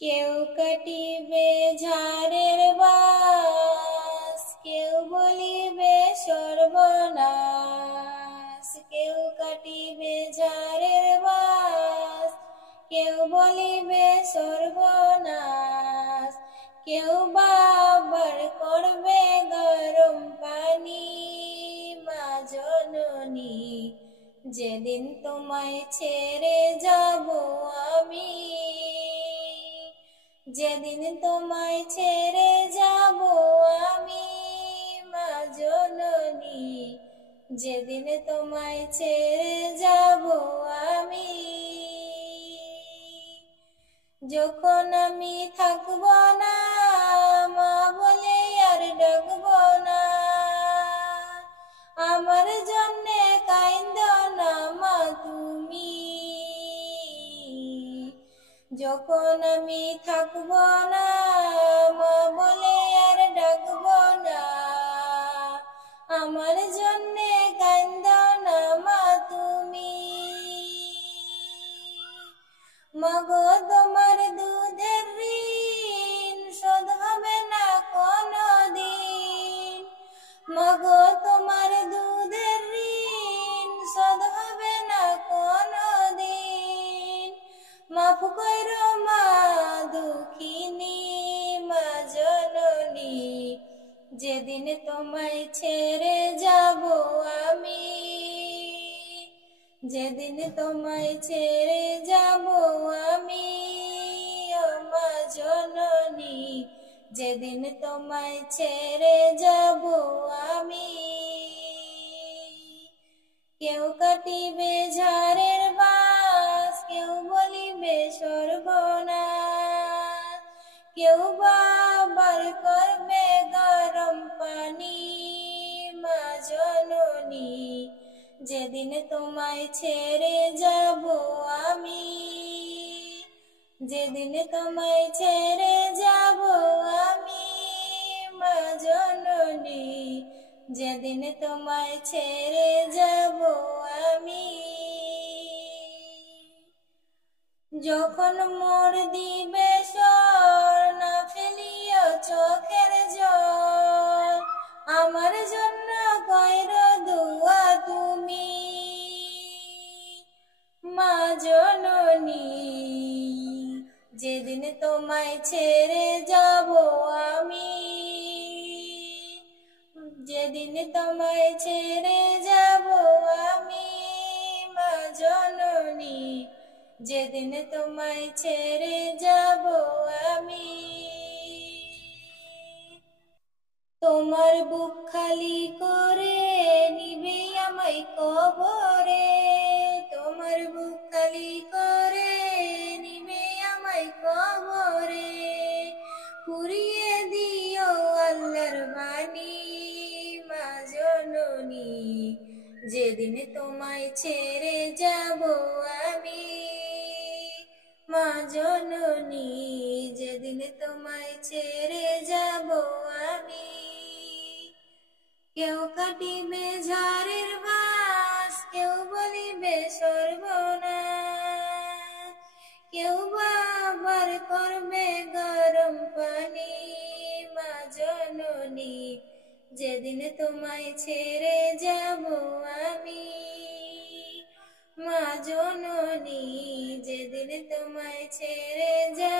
কেউ কাটিবে ঝাড়ের বাস, কেউ বলিবে সর্বনাশ। কেউ কাটিবে ঝাড়ের বাস, কেউ বলিবে সর্বনাশ। কেউ বাবার করবে গরম পানি। মা জননী, যেদিন তোমায় ছেড়ে যাব আমি, যেদিন তোমায় ছেড়ে যাব আমি, মা জননী, যেদিন তোমায় ছেড়ে যাব আমি। যখন আমি থাকব না, মা বলে আর ডাকব না। আমার জন্যে কাইন্দো না মা তুমি। যখন আমি থাকব না, মা বলে আর ডাকব না। আমার জন্যে কাইন্দো না মা তুমি। মাগো তোমার দুধের ঋণ শোধ হবে না কোনো দিন। মাগো তোমার দুধের ঋণ শোধ হবে না কোনো দিন। মাফ কইরো মা দুঃখিনী, মা জননী, যেদিন তোমায় ছেড়ে যাব আমি, যেদিন তোমায় ছেড়ে যাব আমি। ও মা জননী, যেদিন তোমায় ছেড়ে যাব আমি। কেউ কাটিবে ঝাড়ের বাস, কেউ বলিবে সর্বনাশ। কেউ বাবার করবে গরম পানি। মা জননী, যেদিন তোমায় ছেড়ে যাব আমি, যেদিন তোমায় ছেড়ে যাব আমি। মা জননী, যেদিন তোমায় ছেড়ে যাব আমি। যখন মোর দিবে সর, না ফেলিও চোখের জল। আমার জন্য কইরো দুয়া তুমি, মা জননী, যেদিন তোমায় ছেড়ে যাব আমি, যেদিন তোমায় ছেড়ে যাব আমি। মা জননী, যেদিন তোমায় ছেড়ে যাব আমি। তোমার বুক খালি করে নিবে আমায় কবরে। তোমার বুক খালি করে নিবে আমায় কবরে। পুরিয়ে দিও আল্লাহর বাণী, মা জননী, যেদিন তোমায় ছেড়ে যাব আমি। মা জননী, যেদিন তোমায় ছেড়ে যাব আমি। কেউ কাটিবে ঝাড়ের বাস, কেউ বলিবে সর্বনাশ। কেউ বাবার করবে গরম পানি। মা জননী, যেদিন তোমায় ছেড়ে যাব আমি। মা জননী, যেদিন তোমায় ছেড়ে যাব